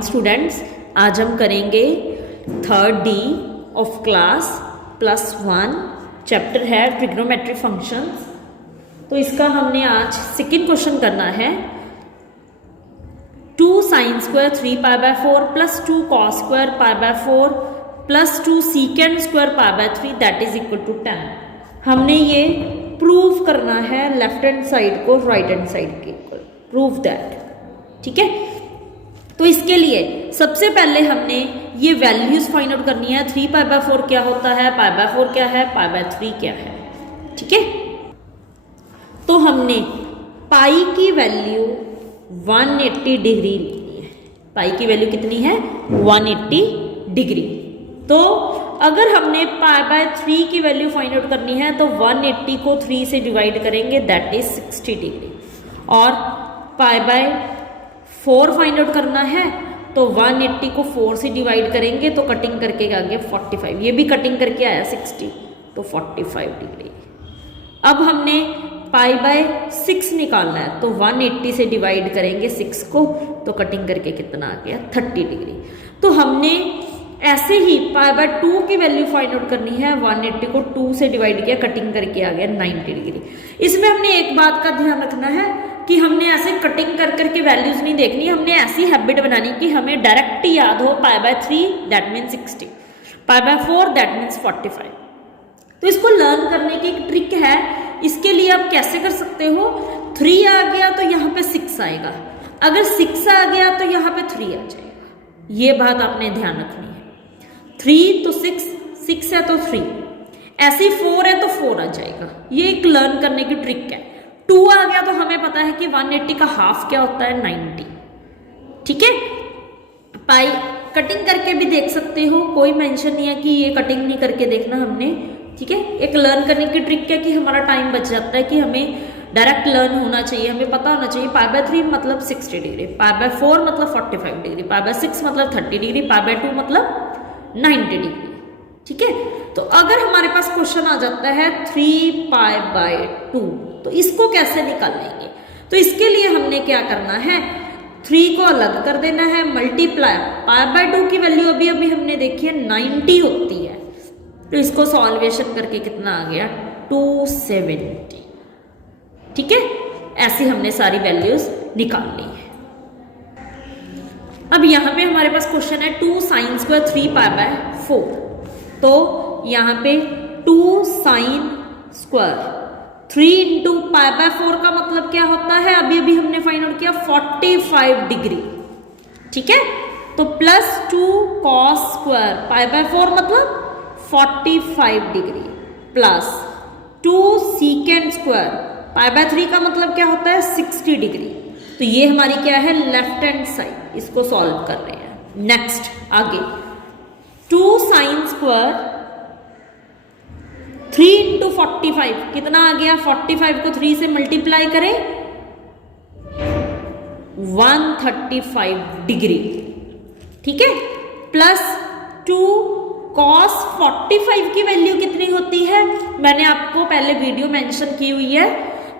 Morning students. आज हम करेंगे third D of class +1 chapter है ट्रिग्नोमेट्री फंक्शंस। तो इसका हमने आज सेकंड क्वेश्चन करना है 2 sin square 3π/4 + 2 cos square π/4 + 2 secant square π/3 that is equal to 10। हमने ये प्रूव करना है लेफ्ट हैंड साइड को राइट हैंड साइड के इक्वल, प्रूव दैट। ठीक है, तो इसके लिए सबसे पहले हमने ये वैल्यूज फाइंड आउट करनी है। 3π/4 क्या होता है, π/4 क्या है, π/3 क्या है। ठीक है, तो हमने पाई की वैल्यू 180 डिग्री लेनी है। पाई की वैल्यू कितनी है, 180 डिग्री। तो अगर हमने π/3 की वैल्यू फाइंड आउट करनी है तो 180 को 3 से डिवाइड करेंगे दैट इज 60 डिग्री, और π/4 फाइंड आउट करना है तो 180 को 4 से डिवाइड करेंगे तो कटिंग करके आ गया 45। ये भी कटिंग करके आया 60, तो 45 डिग्री। अब हमने π/6 निकालना है तो 180 से डिवाइड करेंगे 6 को तो कटिंग करके कितना आ गया 30 डिग्री। तो हमने ऐसे ही π/2 की वैल्यू फाइंड आउट करनी है। 180 को 2 से डिवाइड किया, कटिंग करके आ गया 90 डिग्री। इसमें हमने एक बात का ध्यान रखना है कि हमने ऐसे कटिंग कर करके वैल्यूज नहीं देखनी, हमने ऐसी हैबिट बनानी कि हमें डायरेक्ट याद हो π/3 दैट मीन्स 60, π/4 दैट मीन्स 45। तो इसको लर्न करने की एक ट्रिक है। इसके लिए आप कैसे कर सकते हो, 3 आ गया तो यहाँ पे 6 आएगा, अगर 6 आ गया तो यहाँ पे 3 आ जाएगा। ये बात आपने ध्यान रखनी है। 3 तो 6, 6 है तो 3, ऐसे 4 है तो 4 आ जाएगा। ये एक लर्न करने की ट्रिक है। 2 आ गया तो हमें पता है कि 180 का हाफ क्या होता है, 90। ठीक है, पाई कटिंग करके भी देख सकते हो, कोई मेंशन नहीं है कि ये कटिंग नहीं करके देखना हमने। ठीक है, एक लर्न करने की ट्रिक है कि हमारा टाइम बच जाता है, कि हमें डायरेक्ट लर्न होना चाहिए, हमें पता होना चाहिए π/3 मतलब 60 डिग्री, π/4 मतलब 45 डिग्री, π/6 मतलब 30 डिग्री, π/2 मतलब 90 डिग्री। ठीक है, तो अगर हमारे पास क्वेश्चन आ जाता है 3π/2 तो इसको कैसे निकालेंगे। तो इसके लिए हमने क्या करना है, 3 को अलग कर देना है, मल्टीप्लाई π/2 की वैल्यू अभी अभी हमने देखी है 90 होती है, तो इसको सॉल्वेशन करके कितना आ गया 270। ठीक है, ऐसी हमने सारी वैल्यूज निकालनी है। अब यहाँ पे हमारे पास क्वेश्चन है 2 sin स्क्वायर 3π/4। तो यहाँ पे 2 sin स्क्वायर 3 × π/4 का मतलब क्या होता है, अभी अभी हमने फाइंड आउट किया 45 डिग्री। ठीक है, तो +2 cos स्क्वायर π/4 मतलब 45 डिग्री, +2 secant स्क्वायर π/3 का मतलब क्या होता है 60 डिग्री। तो ये हमारी क्या है, लेफ्ट हैंड साइड, इसको सॉल्व कर रहे हैं। नेक्स्ट आगे 2 sin स्क्वायर 3 × 45 कितना आ गया, 45 को 3 से मल्टीप्लाई करें 135 डिग्री। ठीक है, +2 cos 45 की वैल्यू कितनी होती है, मैंने आपको पहले वीडियो मेंशन की हुई है।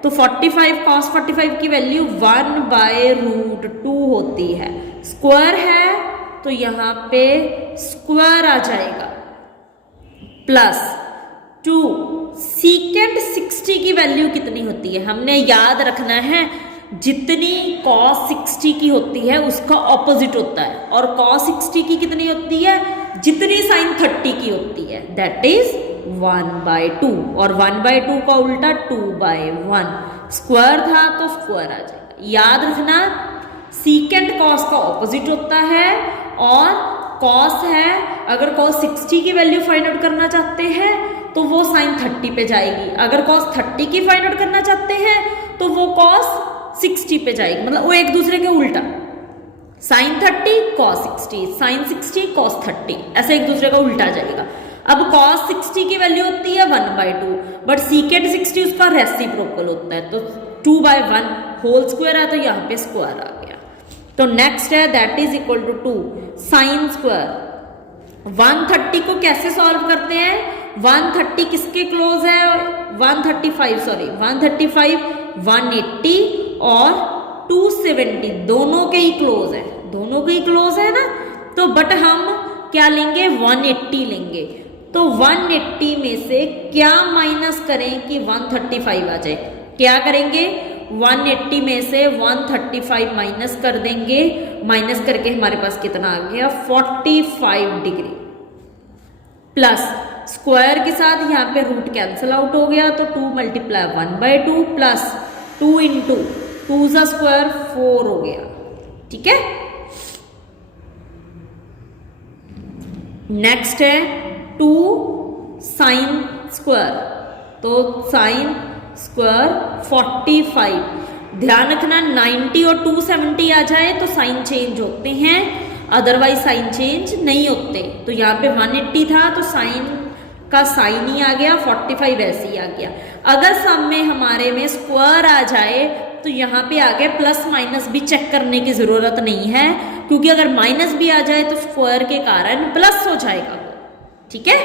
तो 45 cos 45 की वैल्यू 1/√2 होती है। स्क्वायर है तो यहाँ पे स्क्वायर आ जाएगा, +2 secant 60 की वैल्यू कितनी होती है, हमने याद रखना है जितनी cos 60 की होती है उसका ऑपोजिट होता है, और cos 60 की कितनी होती है, जितनी sin 30 की होती है दैट इज 1/2, और 1/2 का उल्टा 2/1। स्क्वायर था तो स्क्वायर आ जाएगा। याद रखना secant cos का ऑपोजिट होता है, और cos है, अगर cos 60 की वैल्यू फाइंड आउट करना चाहते हैं तो वो sin 30 पे जाएगी, अगर cos 30 की फाइंड आउट करना चाहते हैं तो वो cos 60 पे जाएगी, मतलब वो एक दूसरे के उल्टा, sin 30 cos 60, sin 60 cos 30, ऐसे एक दूसरे का उल्टा जाएगा। अब cos 60 की वैल्यू होती है 1/2, बट secant 60 उसका रेसिप्रोकल होता है, तो 2/1 होल स्क्वायर है तो यहाँ पे स्क्वायर आ गया। तो नेक्स्ट है that is equal to 2 sin square 130 को कैसे सॉल्व करते हैं, 130 किसके क्लोज है, 135 135 180 और 270 दोनों के ही क्लोज है, दोनों के ही क्लोज है ना, तो बट हम क्या लेंगे 180 लेंगे। तो 180 में से क्या माइनस करें कि 135 आ जाए, क्या करेंगे 180 में से 135 माइनस कर देंगे, माइनस करके हमारे पास कितना आ गया 45 डिग्री, प्लस स्क्वायर के साथ यहाँ पे रूट कैंसिल आउट हो गया तो 2 मल्टीप्लाई 1/2 प्लस 2 इंटू 2 ज़ा स्क्वायर 4 हो गया। ठीक है, नेक्स्ट है 2 साइन स्क्वायर, तो साइन स्क्वायर 45। ध्यान रखना 90 और 270 आ जाए तो साइन चेंज होते हैं, अदरवाइज साइन चेंज नहीं होते। तो यहाँ पे 180 था तो साइन का साइन ही आ गया, 45 ऐसे ही आ गया। अगर सम में हमारे में स्क्वायर आ जाए तो यहाँ पे आ गया, प्लस माइनस भी चेक करने की जरूरत नहीं है, क्योंकि अगर माइनस भी आ जाए तो स्क्वायर के कारण प्लस हो जाएगा। ठीक है,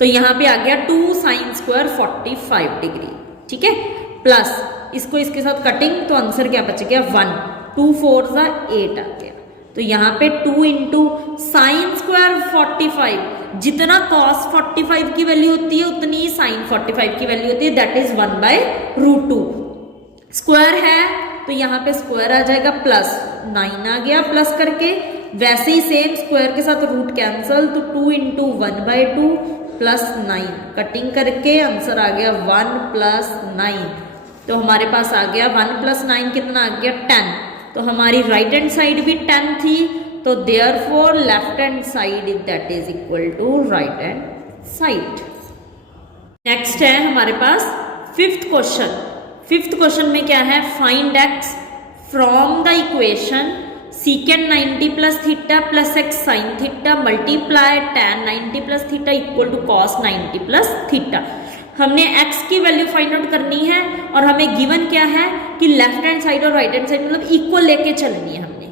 तो यहाँ पे आ गया 2 साइन स्क्वायर 45 डिग्री। ठीक है, प्लस इसको इसके साथ कटिंग तो आंसर क्या बच गया 1, 2 4 ज़ा 8 आ गया। तो यहाँ पे 2 इंटू साइन स्क्वायर 45, जितना कॉस 45 की वैल्यू होती है उतनी ही साइन 45 की वैल्यू होती है, दैट इज 1/√2। स्क्वायर है तो यहाँ पे स्क्वायर आ जाएगा, प्लस 9 आ गया प्लस करके, वैसे ही सेम स्क्वायर के साथ रूट कैंसल तो 2 इंटू 1/2 प्लस 9, कटिंग करके आंसर आ गया 1 प्लस 9। तो हमारे पास आ गया 1 प्लस 9 कितना आ गया 10। तो हमारी राइट हैंड साइड भी 10 थी, तो therefore left hand side that is equal to right hand side. Next है हमारे पास फिफ्थ क्वेश्चन। फिफ्थ क्वेश्चन में क्या है, find x from the equation secant 90 plus theta plus x sine theta multiply tan 90 plus theta equal to cos 90 plus theta. हमने x की value find out करनी है और हमें गिवन क्या है कि लेफ्ट हैंड साइड और राइट हैंड साइड मतलब इक्वल लेके चलनी है हमने।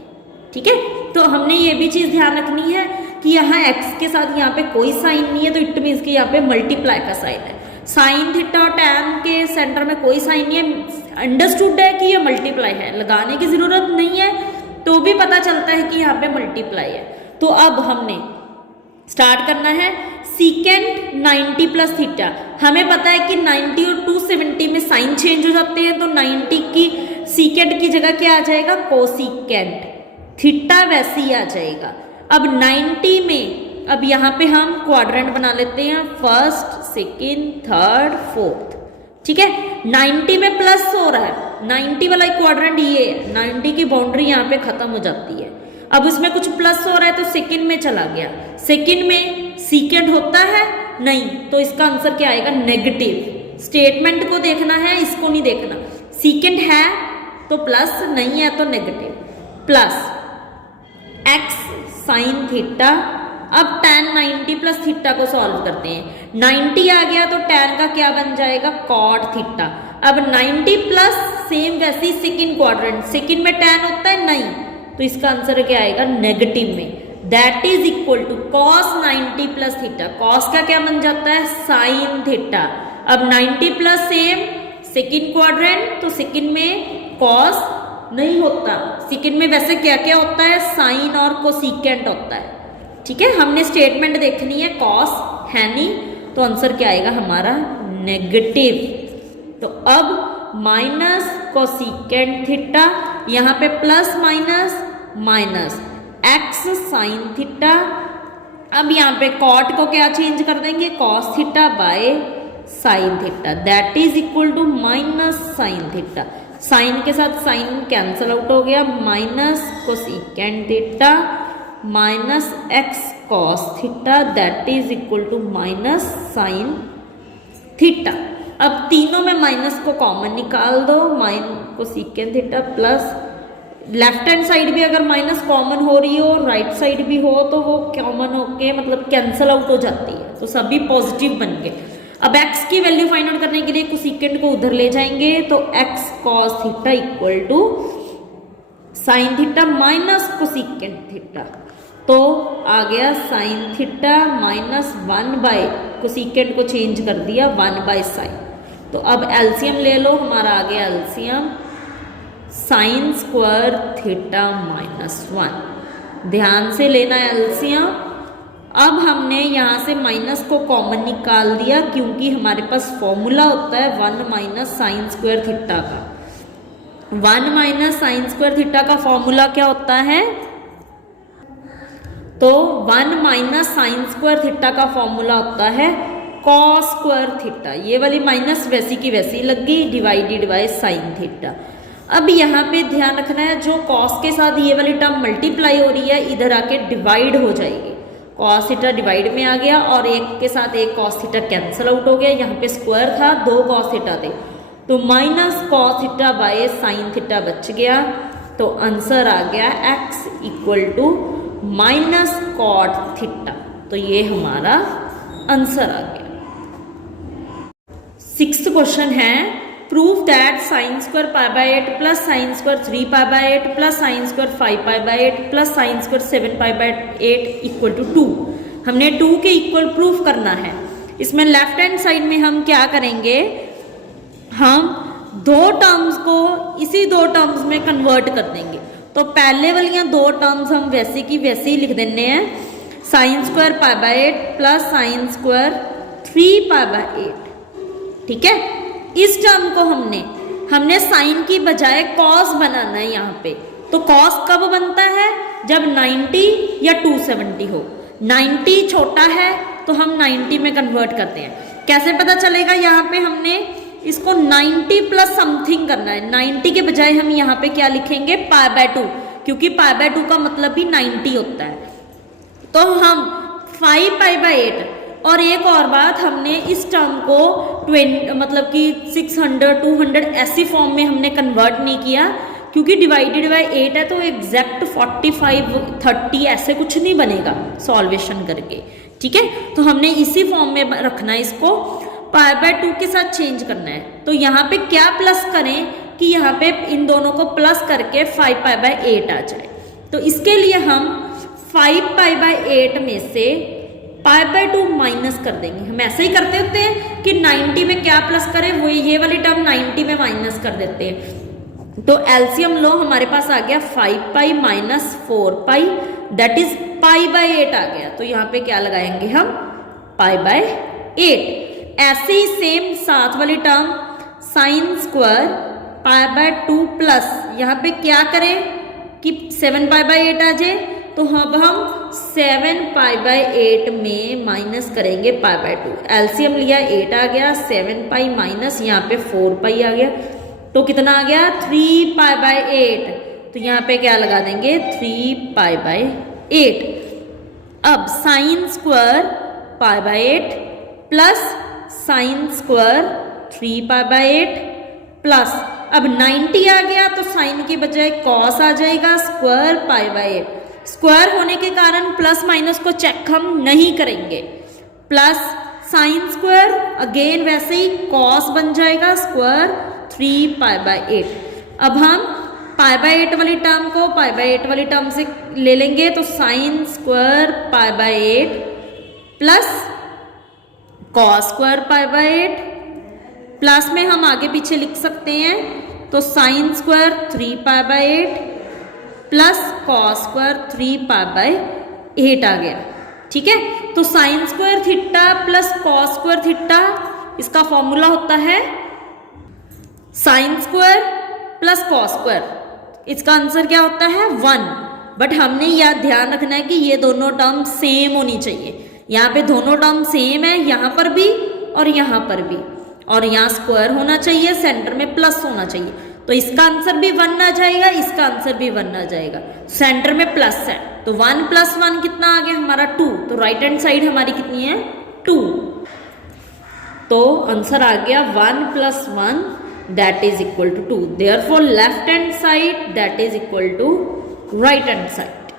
ठीक है, तो हमने ये भी चीज ध्यान रखनी है कि यहाँ x के साथ यहाँ पे कोई साइन नहीं है, तो इट मीन्स कि यहाँ पे मल्टीप्लाई का साइन है। साइन थीटा और tan के सेंटर में कोई साइन नहीं है, अंडरस्टूड है कि ये मल्टीप्लाई है, लगाने की जरूरत नहीं है तो भी पता चलता है कि यहाँ पे मल्टीप्लाई है। तो अब हमने स्टार्ट करना है सीकेंड 90 प्लस थीटा। हमें पता है कि 90 और 270 में साइन चेंज हो जाते हैं, तो 90 की सीकेंड की जगह क्या आ जाएगा कोसीकेंड, थीटा वैसे ही आ जाएगा। अब 90 में अब यहाँ पे हम क्वाड्रेंट बना लेते हैं, फर्स्ट सेकेंड थर्ड फोर्थ। ठीक है, 90 में प्लस हो रहा है, 90 वाला क्वाड्रेंट ये है, 90 की बाउंड्री यहाँ पे खत्म हो जाती है। अब इसमें कुछ प्लस हो रहा है तो सेकंड में चला गया, सेकंड में सीकेंड होता है नहीं, तो इसका आंसर क्या आएगा नेगेटिव। स्टेटमेंट को देखना है, इसको नहीं देखना। सीकेंड है तो प्लस, नहीं है तो negative, plus x sine theta. अब tan 90 प्लस थीटा को सॉल्व करते हैं, 90 आ गया तो tan का क्या बन जाएगा कॉट थीटा। अब 90 प्लस सेम वैसे ही सेकंड क्वाड्रेंट, सेकंड में tan होता है नहीं, तो इसका आंसर क्या आएगा नेगेटिव में, that is equal to cos 90 plus theta. Cos का क्या बन जाता है साइन थीटा। अब 90 प्लस सेम सेकंड क्वाड्रेंट, तो सेकंड में कॉस नहीं होता, सेकंड में वैसे क्या क्या होता है साइन और कोसिकेंट होता है। ठीक है, हमने स्टेटमेंट देखनी है, कॉस है नहीं, तो आंसर क्या आएगा हमारा नेगेटिव। तो अब माइनस कोसिकेंट थीटा, यहाँ पे plus minus minus x sine theta. अब यहाँ पे कॉट को क्या चेंज कर देंगे cos theta by sine theta, that is equal to minus sine theta. Sine के साथ साइन कैंसल आउट हो गया, minus cosecant theta minus x cos theta, that is equal to minus sine theta. अब तीनों में minus को common निकाल दो, minus cosecant theta plus left hand side भी अगर माइनस कॉमन हो रही हो, राइट साइड भी हो, तो वो कॉमन होके मतलब कैंसल आउट हो जाती है, तो सभी पॉजिटिव बन गए। अब x की वैल्यू फाइंड आउट करने के लिए कोसिकेंट को उधर ले जाएंगे, तो x cos theta equal to sine theta minus cosecant theta, तो आ गया sine theta minus 1 by cosecant को चेंज कर दिया 1 बाय साइन। तो अब एलसीएम ले लो, हमारा आ गया LCM sine square theta minus 1। ध्यान से लेना एलसीएम। अब हमने यहाँ से माइनस को कॉमन निकाल दिया क्योंकि हमारे पास फॉर्मूला होता है 1 माइनस साइन स्क्वायर थीटा का। 1 माइनस साइन स्क्वायर थीटा का फॉर्मूला क्या होता है? तो 1 माइनस साइन स्क्वायर थीटा का फॉर्मूला होता है कॉस स्क्वायर थीटा। ये वाली माइनस वैसी की वैसी लग गई, डिवाइडेड बाय साइन थीटा। अब यहाँ पे ध्यान रखना है, जो कॉस के साथ ये वाली टर्म मल्टीप्लाई हो रही है इधर आके डिवाइड हो जाएगी। कॉस थीटा डिवाइड में आ गया और एक के साथ एक कॉस थीटा कैंसिल आउट हो गया। यहाँ पे स्क्वायर था, 2 कॉस थीटा थे, तो minus cos theta by sine theta बच गया। तो आंसर आ गया x equal to minus cot theta. तो ये हमारा आंसर आ गया। 6th क्वेश्चन है, prove that sine square pi by 8 plus sine square 3 pi by 8 plus sine square 5 pi by 8 plus sine square 7 pi by 8 equal to 2। हमने 2 के equal proof करना है। इसमें लेफ्ट हैंड साइड में हम क्या करेंगे, हम 2 टर्म्स को इसी 2 टर्म्स में कन्वर्ट कर देंगे। तो पहले वाली 2 टर्म्स हम वैसे की वैसे ही लिख देने हैं, sign square pi by 8 plus sine square 3 pi by 8। ठीक है, इस टर्म को हमने साइन की बजाय कॉस बनाना है यहाँ पे। तो कॉस कब बनता है? जब 90 या 270 हो। 90 छोटा है तो हम 90 में कन्वर्ट करते हैं। कैसे पता चलेगा? यहाँ पे हमने इसको 90 प्लस समथिंग करना है। 90 के बजाय हम यहाँ पे क्या लिखेंगे? पाई बाय 2, क्योंकि पाई बाय 2 का मतलब भी 90 होता है। तो हम 5 पाई बाय 8। और एक और बात, हमने इस टर्म को 20 मतलब कि 600 200 ऐसी फॉर्म में हमने कन्वर्ट नहीं किया, क्योंकि डिवाइडेड बाय 8 है तो एग्जैक्ट 45 30 ऐसे कुछ नहीं बनेगा सॉल्वेशन करके। ठीक है, तो हमने इसी फॉर्म में रखना है इसको, पाई बाय 2 के साथ चेंज करना है। तो यहाँ पे क्या प्लस करें कि यहाँ पे इन दोनों को प्लस करके 5 पाई बाय 8 आ जाए। तो इसके लिए हम 5 पाई बाय 8 में से पाई बाय 2 माइनस कर देंगे। हम ऐसे ही करते होते हैं कि 90 में क्या प्लस करें, वो ये वाली टर्म 90 में माइनस कर देते हैं। तो एलसीएम लो हमारे पास आ गया 5 pi minus 4 pi, that is pi by 8 आ गया। तो यहाँ पे क्या लगाएंगे हम? पाई बाय 8। ऐसे ही सेम साथ वाली term sign square pi bye 2 plus, यहाँ पे क्या करें कि 7 पाई बाय 8 आ जाए। तो अब हम 7 पाई बाय 8 में माइनस करेंगे पाई बाय 2। एलसीएम लिया 8 आ गया, 7 पाई माइनस यहाँ पे 4 पाई आ गया, तो कितना आ गया? 3 पाई बाय 8। तो यहाँ पे क्या लगा देंगे? 3 पाई बाय 8। अब sign square pi by 8 plus sine square 3 pi by 8 plus, अब 90 आ गया तो साइन की बजाय कॉस आ जाएगा, स्क्वायर पाई बाय 8। स्क्वायर होने के कारण प्लस माइनस को चेक हम नहीं करेंगे। प्लस साइन स्क्वायर अगेन वैसे ही कॉस बन जाएगा, स्क्वायर 3 पाई बाय 8। अब हम पाई बाय 8 वाली टर्म को पाई बाय 8 वाली टर्म से ले लेंगे, तो sign square pi by 8 plus cos square pi by 8, plus में हम आगे पीछे लिख सकते हैं। तो sign square 3 pi by 8 plus cos square 3 pi by 8 आ गया। ठीक है, तो sine square theta plus cos square theta, इसका फॉर्मूला होता है sine square plus cos square. इसका आंसर क्या होता है? 1। बट हमने यह ध्यान रखना है कि ये दोनों टर्म सेम होनी चाहिए। यहाँ पे दोनों टर्म सेम है, यहाँ पर भी और यहाँ पर भी, और यहाँ स्क्वायर होना चाहिए, सेंटर में प्लस होना चाहिए। तो इसका आंसर भी 1 आ जाएगा, इसका आंसर भी 1 आ जाएगा। सेंटर में प्लस है तो 1 + 1 कितना आ गया हमारा? 2। तो राइट हैंड साइड हमारी कितनी है? 2। तो आंसर आ गया 1 + 1 that is equal to 2। Therefore left hand side that is equal to right hand side,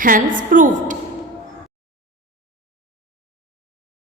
hence proved.